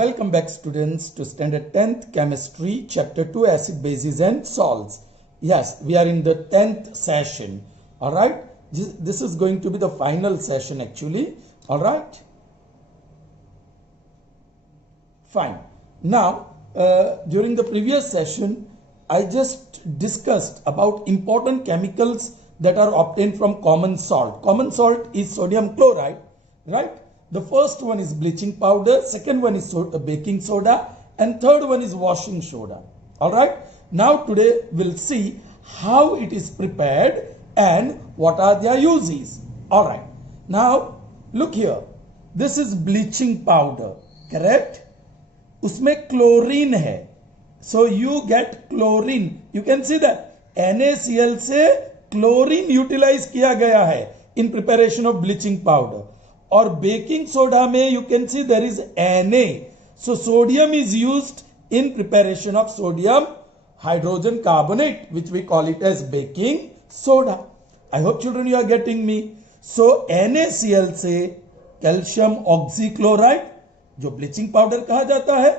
Welcome back students to standard 10th chemistry chapter 2 acid bases and salts. Yes, we are in the 10th session. All right. This is going to be the final session actually. All right. Fine. Now, during the previous session, I just discussed about important chemicals that are obtained from common salt. Common salt is sodium chloride, right? The first one is bleaching powder, second one is baking soda, and third one is washing soda. All right. Now today we'll see how it is prepared and what are their uses. All right. Now look here. This is bleaching powder, correct? उसमें chlorine है, so you get chlorine. You can see that NaCl से chlorine utilize किया गया है in preparation of bleaching powder. और baking soda में you can see there is Na, so sodium is used in preparation of sodium hydrogen carbonate, which we call it as baking soda. I hope children you are getting me. So NaCl से calcium oxychloride जो bleaching powder कहा जाता है,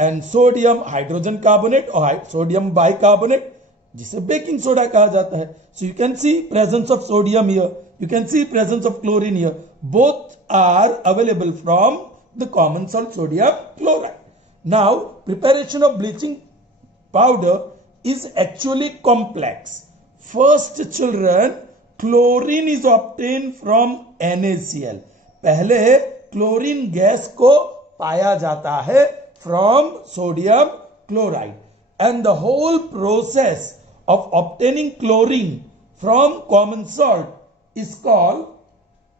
and sodium hydrogen carbonate और sodium bicarbonate जिसे baking soda कहा जाता है. So you can C presence of sodium here, you can see presence of chlorine here. Both are available from the common salt sodium chloride. Now, preparation of bleaching powder is actually complex. First children, chlorine is obtained from NaCl. पहले chlorine gas को पाया जाता है from sodium chloride. And the whole process of obtaining chlorine from common salt is called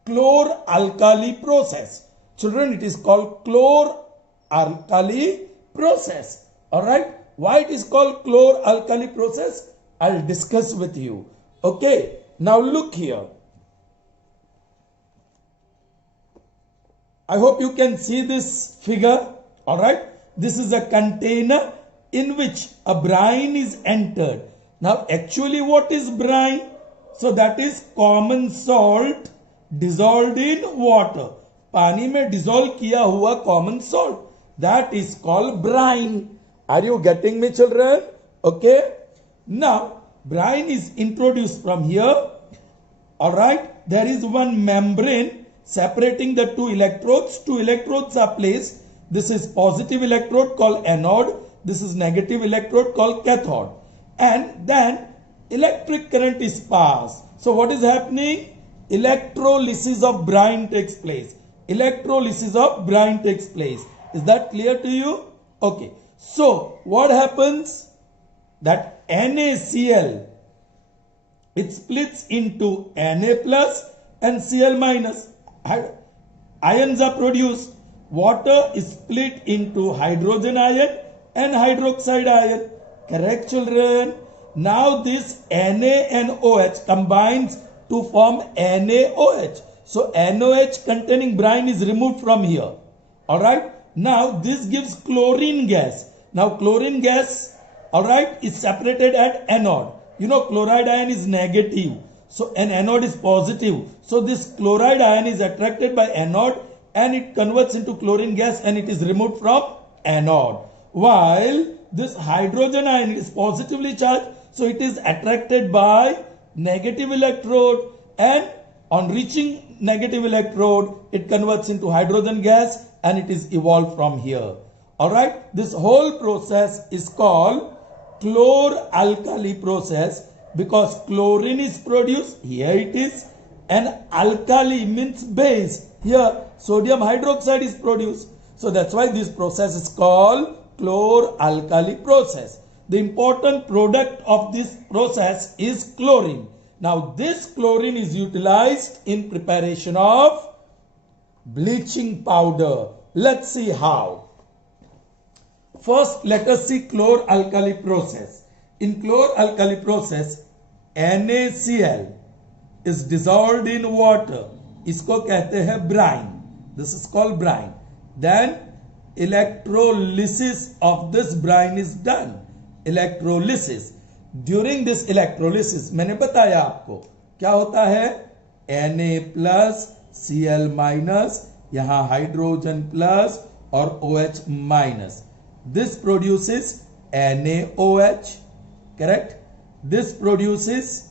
chlor-alkali process. Children, it is called chlor-alkali process. All right. Why it is called chlor-alkali process? I'll discuss with you. Okay. Now look here. I hope you can see this figure. All right. This is a container in which a brine is entered. Now, actually, what is brine? So that is common salt dissolved in water. पानी में dissolve किया हुआ common salt. That is called brine. Are you getting me, children? Okay. Now, brine is introduced from here. All right. There is one membrane separating the two electrodes. Two electrodes are placed. This is positive electrode called anode. This is negative electrode called cathode. And then electric current is passed. So what is happening? Electrolysis of brine takes place. Electrolysis of brine takes place. Is that clear to you? Okay. So what happens? That NaCl, it splits into Na plus and Cl minus. Ions are produced. Water is split into hydrogen ion and hydroxide ion. Correct, children? Now this Na and OH combines to form NaOH. So NaOH containing brine is removed from here. Alright. Now this gives chlorine gas. Now chlorine gas, alright, is separated at anode. You know chloride ion is negative. So an anode is positive. So this chloride ion is attracted by anode and it converts into chlorine gas and it is removed from anode. While this hydrogen ion is positively charged, so it is attracted by negative electrode and on reaching negative electrode, it converts into hydrogen gas and it is evolved from here. Alright, this whole process is called chlor-alkali process because chlorine is produced, here it is, and alkali means base, here sodium hydroxide is produced. So that's why this process is called chlor-alkali process. The important product of this process is chlorine. Now this chlorine is utilized in preparation of bleaching powder. Let's see how. First, let us see chlor-alkali process. In chlor-alkali process, NaCl is dissolved in water. इसको कहते हैं brine. This is called brine. Then electrolysis of this brine is done. Electrolysis. During this electrolysis, मैंने बताया आपको क्या होता है, Na plus Cl minus, यहाँ hydrogen plus or OH minus. This produces NaOH, correct? This produces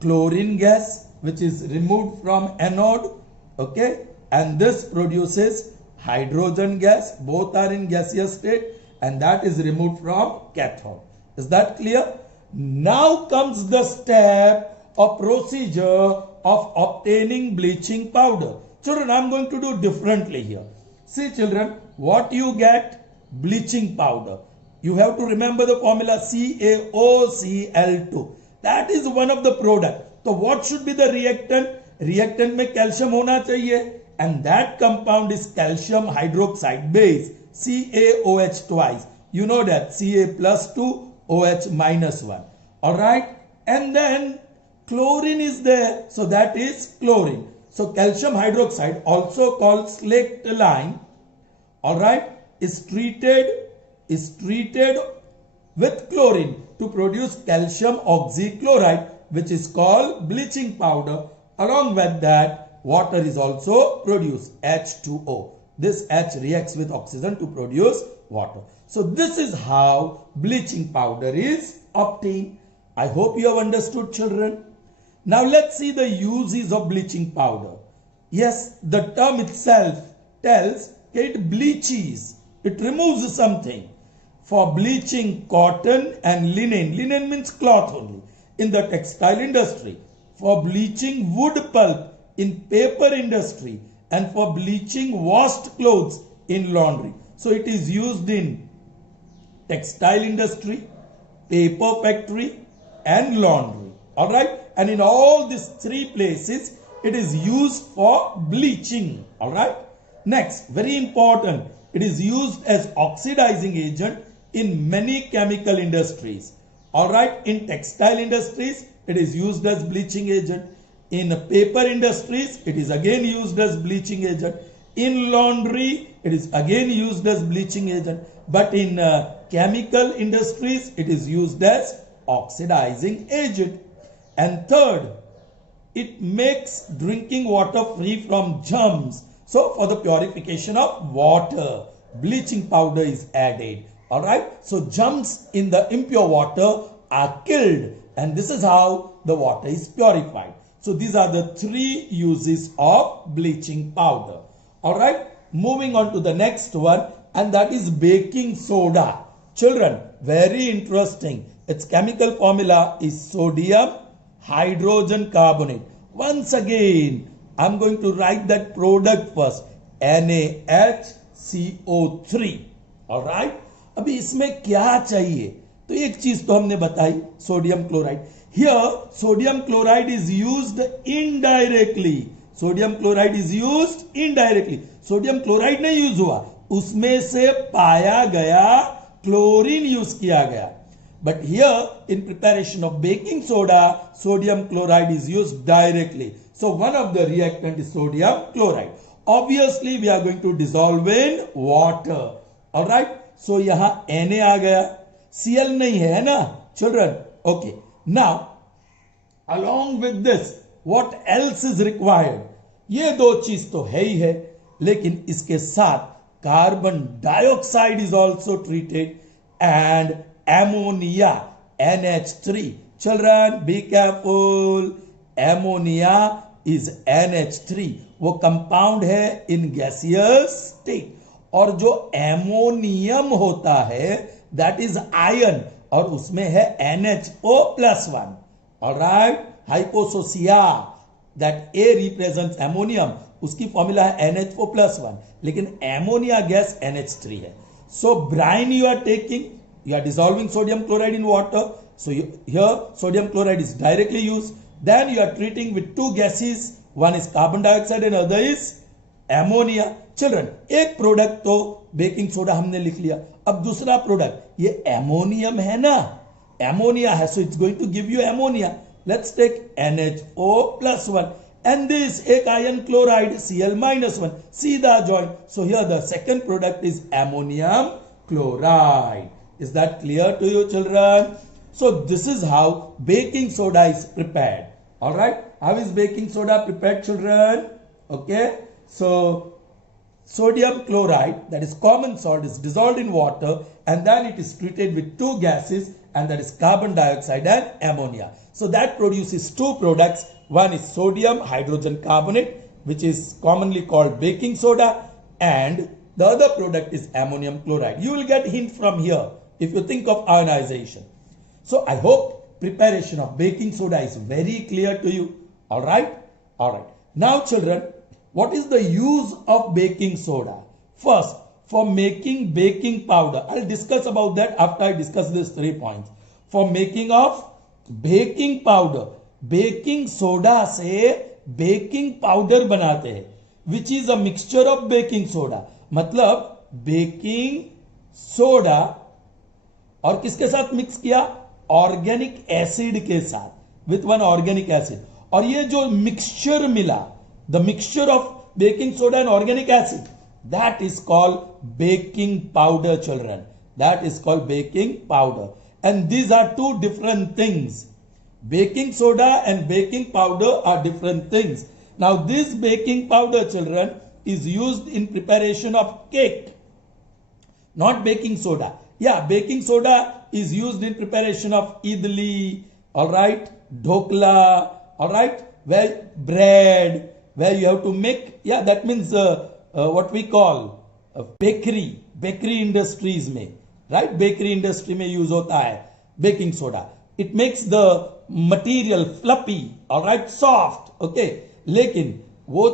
chlorine gas, which is removed from anode, okay? And this produces hydrogen gas. Both are in gaseous state, and that is removed from cathode. Is that clear? Now comes the step or procedure of obtaining bleaching powder. Children, I am going to do differently here. See children, what you get? Bleaching powder. You have to remember the formula CaOCl2. That is one of the product. So what should be the reactant? Reactant में calcium होना चाहिए, and that compound is calcium hydroxide base, CaOH twice. You know that Ca plus 2, OH minus 1. Alright, and then chlorine is there, so that is chlorine. So calcium hydroxide, also called slaked-lime, alright, is treated with chlorine to produce calcium oxychloride, which is called bleaching powder. Along with that, water is also produced, H2O. This H reacts with oxygen to produce water. So this is how bleaching powder is obtained. I hope you have understood, children. Now let's see the uses of bleaching powder. Yes, the term itself tells it bleaches. It removes something. For bleaching cotton and linen, linen means cloth only, in the textile industry. For bleaching wood pulp in paper industry, and for bleaching washed clothes in laundry. So it is used in textile industry, paper factory and laundry. Alright, and in all these three places it is used for bleaching. Alright, next, very important, it is used as oxidizing agent in many chemical industries. Alright, in textile industries it is used as bleaching agent. In paper industries it is again used as bleaching agent. In laundry it is again used as bleaching agent. But in chemical industries it is used as oxidizing agent. And third, it makes drinking water free from germs. So for the purification of water, bleaching powder is added. Alright, so germs in the impure water are killed, and this is how the water is purified. So these are the three uses of bleaching powder. Alright, moving on to the next one, and that is baking soda. Children, very interesting. Its chemical formula is sodium hydrogen carbonate. Once again, I am going to write that product first, NaHCO3. Alright, अभी इसमें क्या चाहिए? तो एक चीज तो हमने बताई, sodium chloride. Here, sodium chloride is used indirectly. Sodium chloride is used indirectly. Sodium chloride नहीं यूज हुआ, उसमें से पाया गया क्लोरीन यूज किया गया. But here, in preparation of baking soda, sodium chloride is used directly. So one of the reactant is sodium chloride. Obviously, we are going to dissolve in water. Alright? So यहाँ Na आ गया. Cl नहीं है ना, children? Okay. Now, along with this, what else is required? ये दो चीज तो है ही है, लेकिन इसके साथ carbon dioxide is also treated and ammonia, NH3. Children, be careful. Ammonia is NH3. वो कंपाउंड है in gaseous state. और जो एमोनियम होता है that is iron, और उसमें है NHO+1. Alright, hypoxia, that A represents ammonium, उसकी फॉर्मूला है NHO+1, लेकिन ammonia gas NH3 है. So brine you are taking, you are dissolving sodium chloride in water. So here sodium chloride is directly used. Then you are treating with two gases. One is carbon dioxide and other is ammonia. Children, एक product तो baking soda हमने लिख लिया. अब दूसरा product ये ammonium है ना, एमोनिया है, so it's going to give you ammonia. Let's take NHO+1 and this एक iron chloride Cl-1, सीधा join. So here the second product is ammonium chloride. Is that clear to you, children? So this is how baking soda is prepared. Alright, how is baking soda prepared, children? Okay, so sodium chloride, that is common salt, is dissolved in water and then it is treated with two gases, and that is carbon dioxide and ammonia. So that produces two products. One is sodium hydrogen carbonate, which is commonly called baking soda, and the other product is ammonium chloride. You will get hint from here if you think of ionization. So I hope preparation of baking soda is very clear to you. All right? All right. Now children, what is the use of baking soda? First, for making baking powder. I'll discuss about that after I discuss these 3 points. For making of baking powder. Baking soda से baking powder बनाते हैं, which is a mixture of baking soda. मतलब baking soda और किसके साथ mix किया? Organic acid के साथ, विथ वन ऑर्गेनिक एसिड. और ये जो मिक्सचर मिला, the mixture of baking soda and organic acid, that is called baking powder children. That is called baking powder. And these are two different things. Baking soda and baking powder are different things. Now this baking powder children is used in preparation of cake, not baking soda. Yeah, baking soda is used in preparation of idli, all right, dhokla, all right, where bread, where you have to make, yeah, that means what we call bakery industries में, right, bakery industry में use होता है baking soda. It makes the material fluffy, all right, soft, okay. लेकिन वो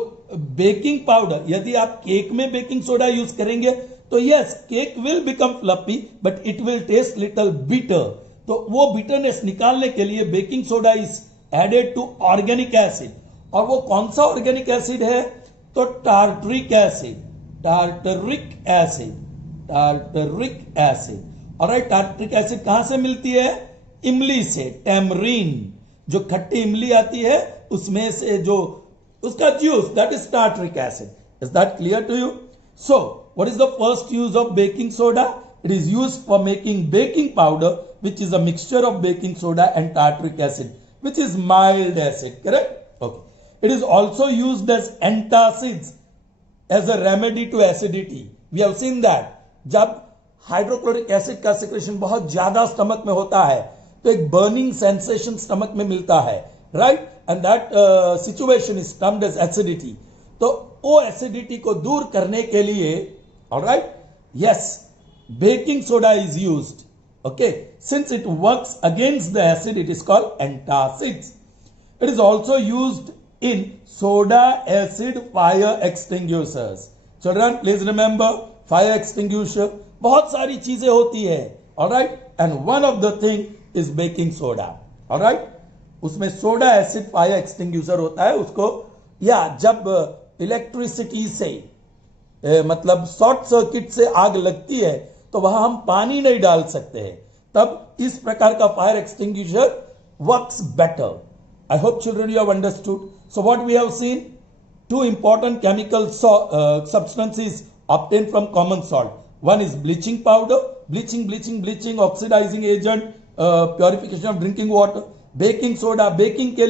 baking powder, यदि आप cake में baking soda use करेंगे तो yes, cake will become fluffy but it will taste little bitter. तो वो बिटरनेस निकालने के लिए baking soda is added to organic acid. और वो कौन सा ऑर्गेनिक एसिड है? तो tartaric acid, tartaric acid, tartaric acid. Alright, tartaric acid कहां से मिलती है? इमली से, टैमरीन, जो खट्टी इमली आती है उसमें से जो उसका juice, that is tartaric acid. Is that clear to you? So what is the first use of baking soda? It is used for making baking powder which is a mixture of baking soda and tartaric acid, which is mild acid, correct? Okay. It is also used as antacids, as a remedy to acidity. We have seen that जब hydrochloric acid का secretion बहुत ज्यादा stomach में होता है तो एक burning sensation stomach में मिलता है, right, and that situation is termed as acidity. तो वो एसिडिटी को दूर करने के लिए, alright, yes, baking soda is used. Okay, since it works against the acid, it is called antacids. It is also used in soda acid fire extinguishers. Children, please remember, fire extinguisher, बहुत सारी चीजें होती है, alright, and one of the thing is baking soda, alright. उसमें soda acid fire extinguisher होता है. उसको या जब इलेक्ट्रिसिटी से मतलब शॉर्ट सर्किट से आग लगती है तो वहां हम पानी नहीं डाल सकते हैं, तब इस प्रकार का fire extinguisher works better. I hope children you have understood. So what we have seen, two important chemical substances obtained from common salt. One is bleaching powder, bleaching, oxidizing agent, purification of drinking water. Baking soda, baking के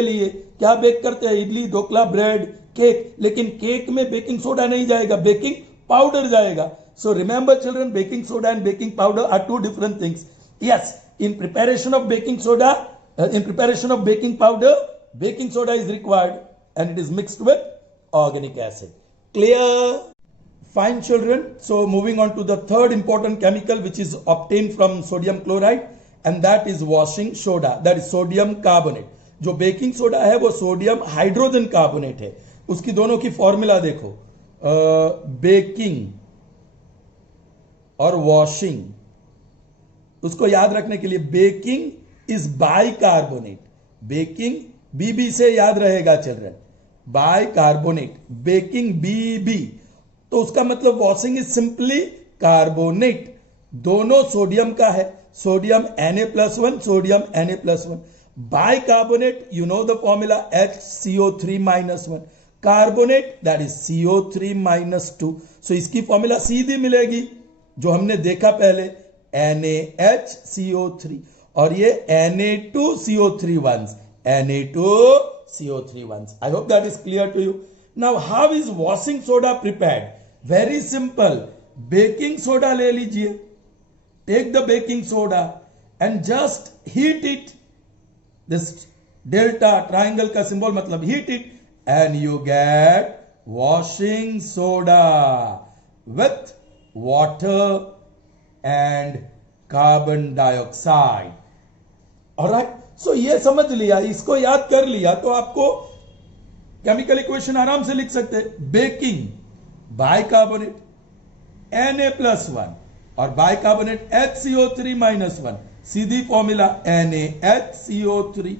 लिए क्या bake करते हैं? Idli, dhokla, bread, cake. लेकिन cake में baking soda नहीं जाएगा, baking powder जाएगा. So remember children, baking soda and baking powder are two different things. Yes, in preparation of baking soda, in preparation of baking powder, baking soda is required and it is mixed with organic acid. Clear? Fine children. So moving on to the third important chemical which is obtained from sodium chloride, and that is washing soda, that is sodium carbonate. जो baking soda है वो sodium hydrogen carbonate है. उसकी दोनों की formula देखो, baking और washing. उसको याद रखने के लिए, baking is bicarbonate, baking बीबी से याद रहेगा चिल्ड्रन, बाई कार्बोनेट, बेकिंग बीबी. तो उसका मतलब वॉशिंग इज सिंपली कार्बोनेट. दोनों सोडियम का है, sodium Na+1, sodium Na+1. Bicarbonate, you know the formula, HCO3-1. Carbonate, that is CO3-2. So इसकी फॉर्मूला सीधी मिलेगी जो हमने देखा पहले, NaHCO3, और ये Na2CO3 1s, Na2CO3 1s. I hope that is clear to you. Now how is washing soda prepared? Very simple, baking soda ले लीजिए, take the baking soda and just heat it, this delta triangle का symbol मतलब heat it, and you get washing soda with water and carbon dioxide. Alright, so ये समझ लिया, इसको याद कर लिया तो आपको केमिकल इक्वेशन आराम से लिख सकते हैं। बेकिंग बाइकार्बोनेट Na+1 और bicarbonate HCO3-1, Sidhi formula NaHCO3।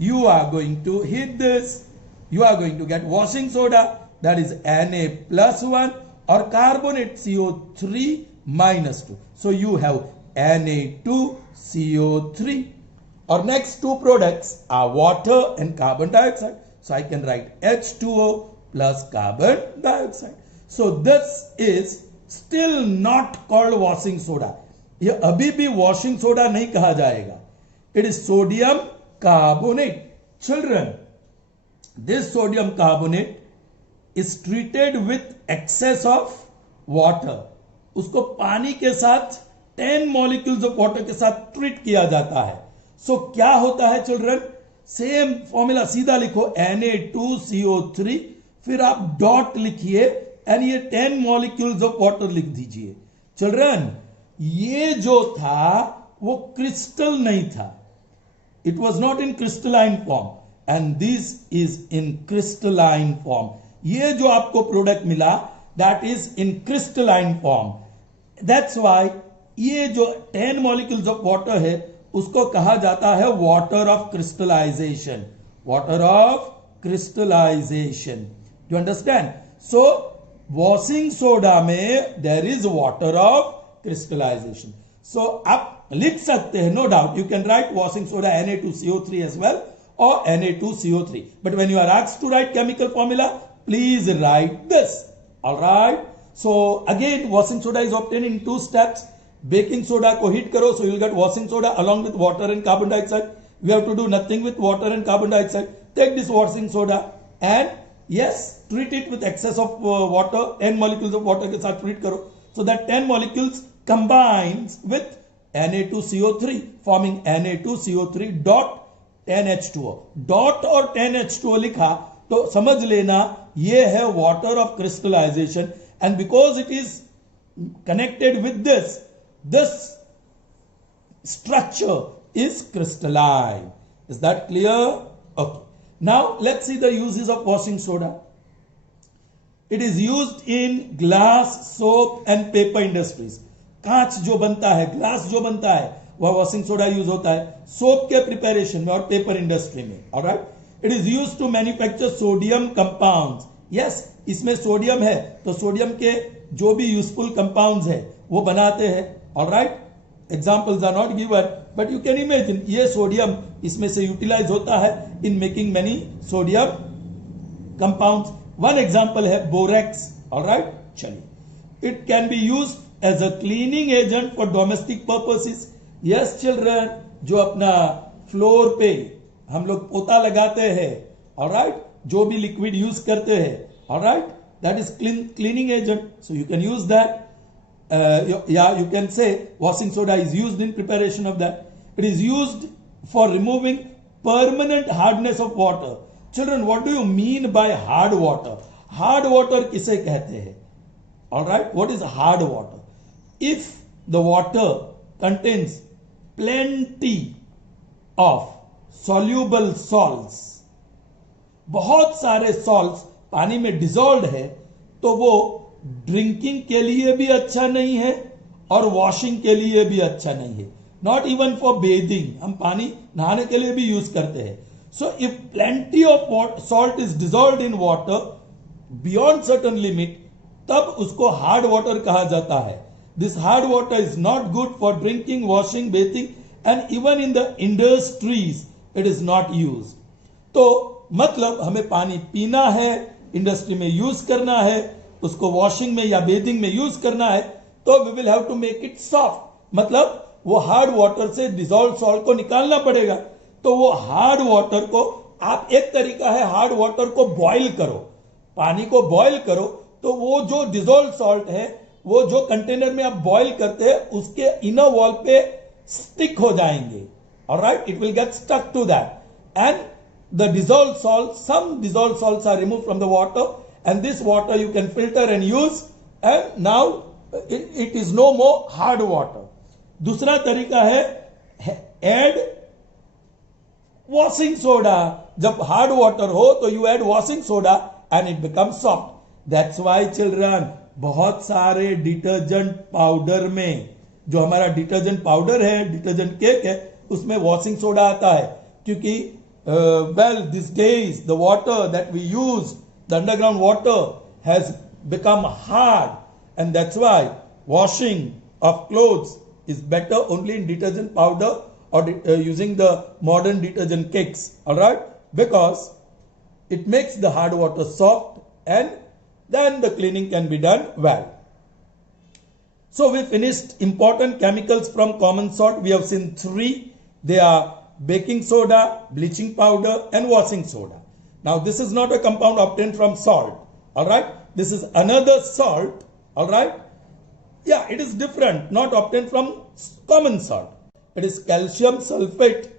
You are going to heat this, you are going to get washing soda, that is Na+1 or carbonate CO3-2. So you have Na2CO3. Our next two products are water and carbon dioxide. So I can write H2O plus carbon dioxide. So this is still not called washing soda. ये अभी भी washing soda नहीं कहा जाएगा. It is sodium carbonate. Children, this sodium carbonate is treated with excess of water. उसको पानी के साथ 10 molecules of water के साथ ट्रीट किया जाता है. So क्या होता है चिल्ड्रन? सेम फॉर्मूला सीधा लिखो Na2CO3, फिर आप डॉट लिखिए एंड ये 10 मॉलिक्यूल्स ऑफ वाटर लिख दीजिए। चिल्ड्रन, ये जो था वो क्रिस्टल नहीं था, it was not in crystalline form and this is in crystalline form. ये जो आपको प्रोडक्ट मिला that is in crystalline form. That's why ये जो 10 मॉलिक्यूल्स ऑफ वाटर है उसको कहा जाता है water of crystallization, water of crystallization. You understand? So washing soda में there is water of crystallization. So आप लिख सकते हैं, no doubt you can write washing soda Na2CO3 as well और Na2CO3, but when you are asked to write chemical formula please write this. Alright, so again washing soda is obtain in 2 steps. Baking soda को heat करो, so you will get washing soda along with water and carbon dioxide. We have to do nothing with water and carbon dioxide. Take this washing soda and yes, treat it with excess of water, 10 molecules of water के साथ treat करो, so that 10 molecules combines with Na2CO3 forming Na2CO3 dot 10H2O. Dot और 10H2O लिखा तो समझ लेना ये है water of crystallization, and because it is connected with this structure is crystalline. Is that clear? Okay. Now let's see the uses of washing soda. It is used in glass, soap and paper industries. कांच जो बनता है, glass जो बनता है, वह washing soda use होता है सोप के प्रिपरेशन में और पेपर इंडस्ट्री में। Alright, it is used to manufacture sodium compounds. Yes, इसमें सोडियम है तो सोडियम के जो भी यूजफुल कंपाउंड्स है वो बनाते हैं। Alright, examples are not given but you can imagine ये सोडियम इसमें से यूटिलाइज होता है in making many sodium compounds. One example है बोरेक्स। ऑलराइट, चलिए, it can be used as a cleaning agent for domestic purposes. Yes children, जो अपना floor पे हम लोग पोता लगाते हैं, ऑलराइट, जो भी लिक्विड यूज करते हैं, alright, that is cleaning agent, so you can use that. You can say washing soda is used in preparation of that. It is used for removing permanent hardness of water. Children, what do you mean by hard water? Hard water किसे कहते हैं? All right, what is hard water? If the water contains plenty of soluble salts, बहुत सारे salts पानी में dissolve है, तो वो ड्रिंकिंग के लिए भी अच्छा नहीं है और वॉशिंग के लिए भी अच्छा नहीं है। नॉट इवन फॉर बेदिंग, हम पानी नहाने के लिए भी यूज करते हैं। So if plenty of salt is dissolve in water beyond certain limit, तब उसको हार्ड वाटर कहा जाता है। This hard water is not good for drinking, washing, bathing and even in the industries it is not use. तो मतलब हमें पानी पीना है, इंडस्ट्री में यूज करना है, उसको वॉशिंग में या बेदिंग में यूज करना है, तो we will have to make it soft. मतलब वो हार्ड वाटर से डिजोल्व सॉल्ट को निकालना पड़ेगा। तो वो हार्ड वाटर को आप, एक तरीका है हार्ड वाटर को बॉईल करो। पानी को बॉईल करो तो वो जो डिजोल्व सॉल्ट है वो जो कंटेनर में आप बॉईल करते हैं उसके इनर वॉल पे स्टिक हो जाएंगे. Alright, it will get stuck to that and the dissolved salt, some dissolved salts are removed from the water, and this water you can filter and use, and now it is no more hard water. दूसरा तरीका है add washing soda. जब hard water हो तो you add washing soda and it becomes soft. That's why children, बहुत सारे detergent powder में, जो हमारा डिटर्जेंट पाउडर है, डिटर्जेंट केक है, उसमें वॉशिंग सोडा आता है, क्योंकि well, these days the water that we use, the underground water, has become hard, and that's why washing of clothes is better only in detergent powder or using the modern detergent cakes. All right, because it makes the hard water soft and then the cleaning can be done well. So we finished important chemicals from common salt. We have seen 3. They are baking soda, bleaching powder, and washing soda. Now this is not a compound obtained from salt. All right, this is another salt. All right, yeah, it is different, not obtained from common salt. It is calcium sulfate.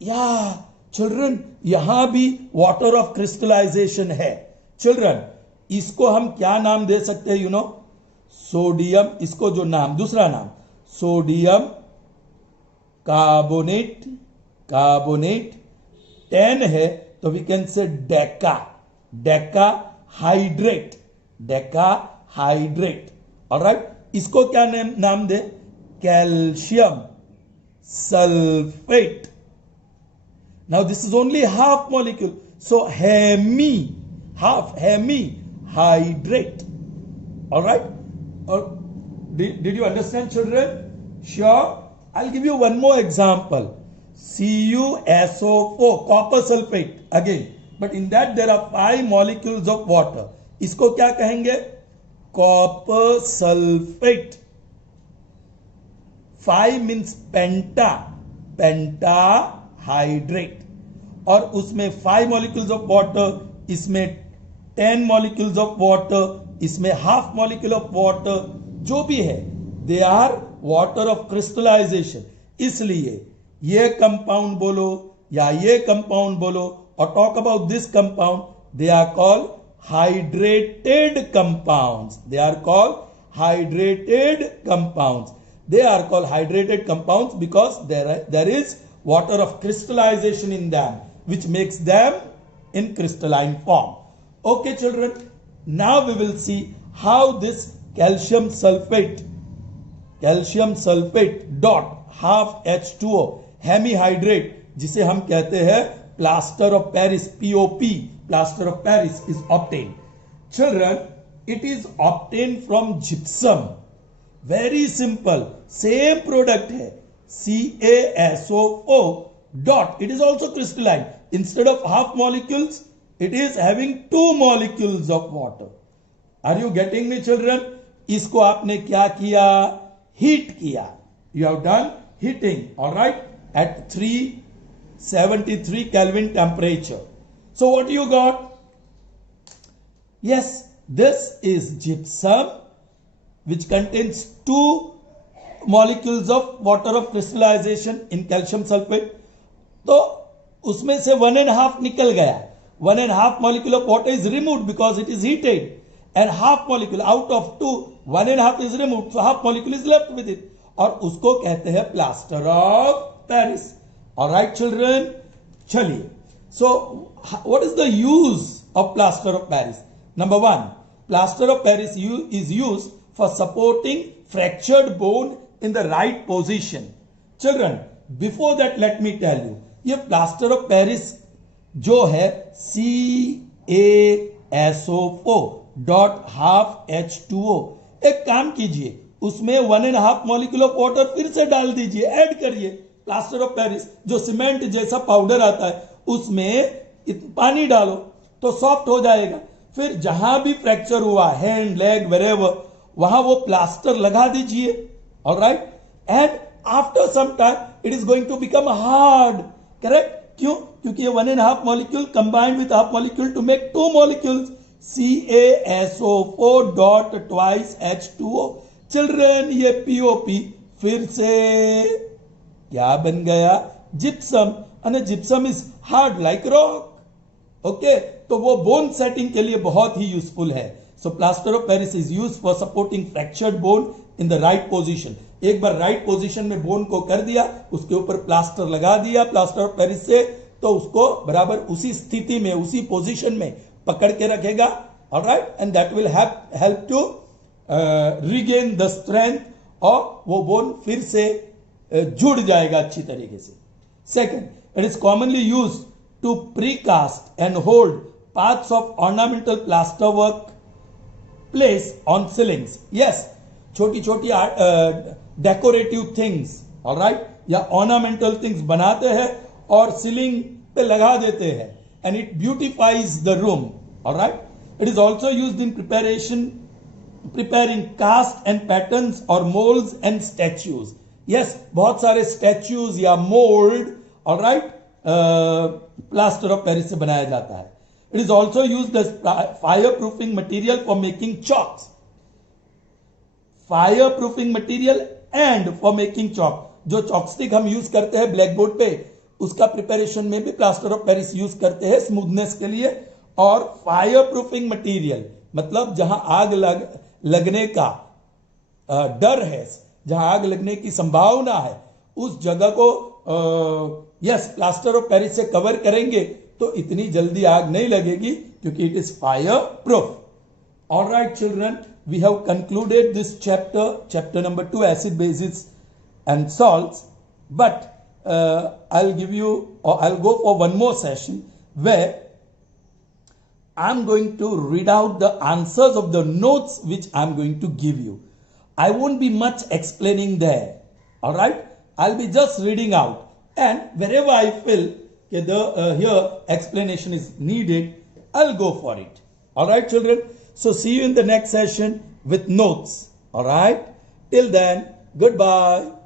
Yeah, children, यहां भी water of crystallization है. Children, इसको हम क्या नाम दे सकते हैं? You know, sodium. इसको जो नाम, दूसरा नाम सोडियम कार्बोनेट. कार्बोनेट 10 है तो we can say Deka hydrate. Alright, इसको क्या नाम दे? Calcium sulphate. Now this is only half molecule, so hemi hydrate. Alright, और did you understand children? Sure. I will give you one more example. CuSO4, copper sulfate again, but in that there are 5 molecules of water. इसको क्या कहेंगे? Copper sulfate. 5 means pentahydrate. और उसमें 5 molecules of water, इसमें 10 molecules of water, इसमें half molecule of water, जो भी है, they are water of crystallization. इसलिए ये कंपाउंड बोलो या ये कंपाउंड बोलो, और talk about this compound, they are called hydrated compounds. They are called hydrated compounds. They are called hydrated compounds because there is water of crystallization in them which makes them in crystalline form. Okay children, now we will see how this calcium sulfate dot half H2O hemihydrate, जिसे हम कहते हैं plaster of Paris, POP, plaster of Paris, is obtained. Children, it is obtained from gypsum. Very simple, same product है, CaSO4 dot. It is also crystalline. Instead of half molecules, it is having 2 molecules of water. Are you getting me children? इसको आपने क्या किया? Heat किया. You have done heating, all right, at 373 Kelvin temperature. So what you got? Yes, this is gypsum, which contains 2 molecules of water of crystallization in calcium sulfate. तो उसमें से 1.5 निकल गया. 1.5 molecule of water is removed because it is heated, and half molecule out of 2, 1.5 is removed, so half molecule is left with it. और उसको कहते हैं plaster of Paris. Alright children, चलिए. So what is the use of plaster of Paris? Number 1, plaster of Paris is use for supporting fractured bone in the right position. Children, before that let me tell you, ये plaster of Paris जो है CaSO4 dot half H2O, एक काम कीजिए, उसमें 1.5 molecule of water फिर से डाल दीजिए, ऐड करिए. प्लास्टर ऑफ पेरिस जो सीमेंट जैसा पाउडर आता है उसमें पानी डालो तो सॉफ्ट हो जाएगा. फिर जहां भी फ्रैक्चर हुआ, हैंड, लेग, वेरेवर, वहां वो प्लास्टर लगा दीजिए. Alright, and after some time it is going to become hard. Correct? क्यों? क्योंकि ये 1.5 molecule combined with half molecule to make 2 molecules. CaSO4 dot twice H2O। Children ये POP फिर से क्या बन गया? Gypsum. and gypsum is hard like rock. Okay, तो वो बोन सेटिंग के लिए बहुत ही यूजफुल है। So plaster of Paris is use for supporting fractured bone in the right position. एक बार राइट पोजीशन में बोन को कर दिया, उसके ऊपर प्लास्टर लगा दिया प्लास्टर ऑफ पेरिस से, तो उसको बराबर उसी स्थिति में, उसी पोजीशन में पकड़ के रखेगा। Alright, and that will help to regain the strength, और वो बोन फिर से जुड़ जाएगा अच्छी तरीके से। Second, it is commonly use to precast and hold parts of ornamental plaster work place on ceilings. Yes, छोटी छोटी डेकोरेटिव थिंग्स, ऑलराइट, या ऑर्नामेंटल थिंग्स बनाते हैं और सीलिंग पे लगा देते हैं, and it beautifies the room. Alright, it is also used in preparing cast and patterns or molds and statues. Yes, बहुत सारे statues या mold, alright, plaster of Paris से बनाया जाता है। It is also used as fireproofing material for making chalks. Fireproofing material and for making chalk. जो chalk stick हम use करते हैं ब्लैक बोर्ड पे, उसका प्रिपरेशन में भी प्लास्टर ऑफ पेरिस यूज करते हैं स्मूथनेस के लिए। और फायर प्रूफिंग मटीरियल मतलब जहां आग लगने का डर है, जहां आग लगने की संभावना है, उस जगह को यस प्लास्टर ऑफ पेरिस से कवर करेंगे तो इतनी जल्दी आग नहीं लगेगी, क्योंकि it is fire proof. Alright children, we have concluded this chapter number 2, acid bases and salts, but I'll go for one more session where I'm going to read out the answers of the notes which I'm going to give you. I won't be much explaining there. All right, I'll be just reading out, and wherever I feel here explanation is needed, I'll go for it. All right children, so see you in the next session with notes. All right, till then, goodbye.